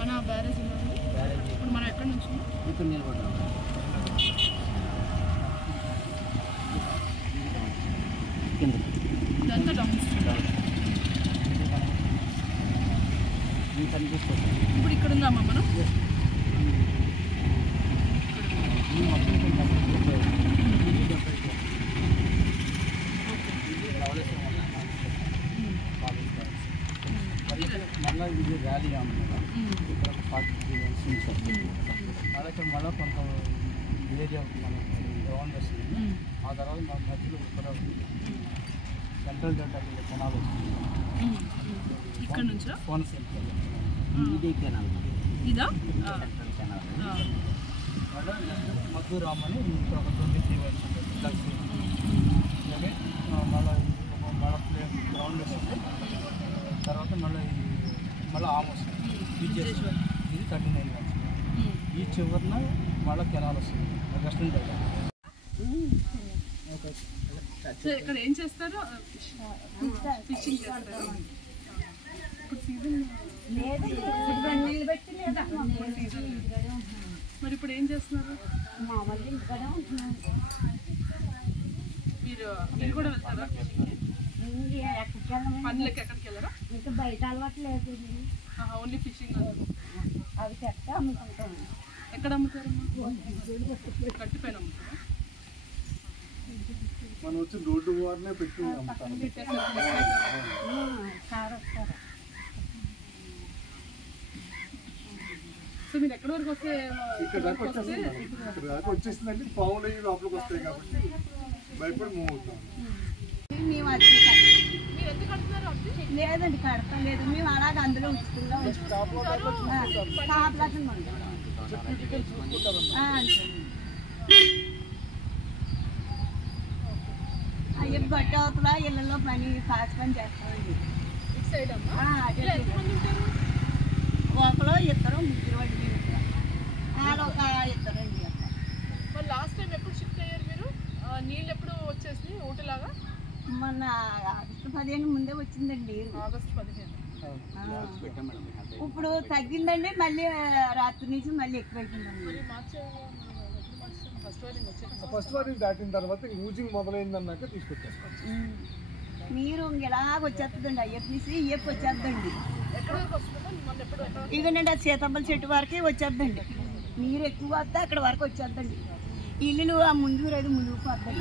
మన బ్యారేజ్ ఇప్పుడు మనం ఎక్కడి నుంచి ఇక్కడ నిలబడ్డాం. ఇదంతా డౌన్ ఇప్పుడు ఇక్కడ ఉందామా మనం? మళ్ళీ ఇది ర్యాలీ అన్నమాట. ఇక్కడ 43 మళ్ళీ ఇక్కడ మళ్ళీ కొంత ఏరియా మనకి గ్రౌండ్ వస్తుంది. ఆ తర్వాత మన మధ్యలో ఇక్కడ సెంట్రల్ డేటా కెనాల్ వస్తుంది. ఇక్కడ నుంచి కోనసీమ ఇది కెనాల్ ఇదా సెంట్రల్ కెనాల్. మళ్ళీ మధు రామని ఇక్కడ ఒక 23 వచ్చింది. అలాగే మళ్ళీ ప్లేన్ గ్రౌండ్ వస్తుంది. తర్వాత మళ్ళీ ఆమ్ వస్తుంది. ఇది 39 వచ్చింది. ఈ చివరిన మళ్ళీ కెనాల్ వస్తుంది. Western data. ఇక్కడ ఏం చేస్తారో ఫిషింగ్ చేస్తారు. మరి ఇప్పుడు ఏం చేస్తున్నారు? మీరు కూడా వెళ్తారా పనులకి? ఎక్కడికి వెళ్ళరా? బయట అలవాటు లేదు. Only fishing. అవి చెప్తే అమ్ముకుంటాం. ఎక్కడ అమ్ముతారమ్మా? కట్టిపోయిన అమ్ముతారా? మనం వచ్చి రోడ్డు వారినే పెట్టి అమ్ముతాం. సో మీరు ఎక్కడి వరకు వస్తే ఇక్కడ దాకా వచ్చేసిందంటే పావులు అయ్యి లోపలికి వస్తాయి కాబట్టి భయపడి మూవ్ అవుతాం. మేము అది మీరు ఎందుకు కడుతున్నారు? లేదండి కడతాం లేదు. మేము అలాగ అందులో ఉంచుకుందాం. అయ్యే బట్టి అవుతుందా ఇళ్ళలో పని కాసి పని చేస్తామండి. ఒకరు ఇద్దరు ముగ్గురు వాడి ఒక ఇద్దరండి. మరి లాస్ట్ టైం ఎప్పుడు షిఫ్ట్ అయ్యారు మీరు? నీళ్ళు ఎప్పుడు వచ్చేసి ఊటిలాగా? మొన్న ఆగస్టు 15 ముందే వచ్చిందండి. ఆగస్టు 15. ఇప్పుడు తగ్గిందండి. మళ్ళీ రాత్రి నుంచి మళ్ళీ ఎక్కువైపోయిందండి. ఫస్ట్ వారింగ్ దాటిన తర్వాత యూజింగ్ మొదలైందన్నాక తీసుకొచ్చేస్తాం. మీరు ఇలాగ వచ్చేస్తుందండి. అయ్యప్ప నుంచి ఇయ్యప్ప వచ్చేద్దండి. ఇకనండి అది సీతమ్మల చెట్టు వరకే వచ్చేద్దండి. నీరు ఎక్కువ వస్తే అక్కడ వరకు వచ్చేద్దండి. ఇల్లు ఆ ముందుకు రేదు ముందుకు పోద్దండి.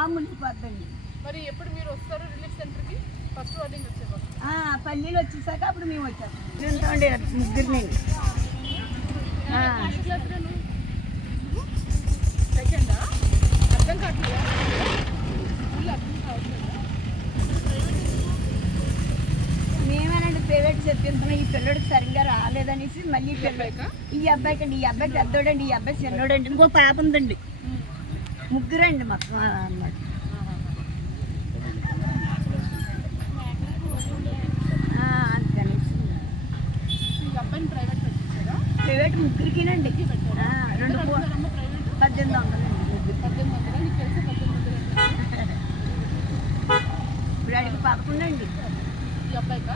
ఆ ముందుకు పోద్దండి. మరి ఎప్పుడు మీరు వస్తారు రిలీఫ్ సెంటర్కి? ఫస్ట్ వార్నింగ్ వచ్చేవారు పల్లీలు వచ్చేసాక అప్పుడు మేము వచ్చేస్తాం. ముగ్గురిని సెకండా? అర్థం కావట్లేదా? అర్థం కావట్లేదా? మేమేనండి ప్రైవేట్ చెప్పింటున్నాం. ఈ పిల్లడికి సరిగ్గా రాలేదనేసి మళ్ళీ ఈ అబ్బాయికి అండి. ఈ అబ్బాయి పెద్దోడండి, ఈ అబ్బాయి చిన్నోడండి. ఇంకో పాప ఉందండి. ముగ్గురండి మొత్తం అన్నమాట. అందుకనేసి ప్రైవేట్ ముగ్గురికినండి. 1800 ఇప్పుడు అడిగి 11 అండి. ఈ అబ్బాయికా?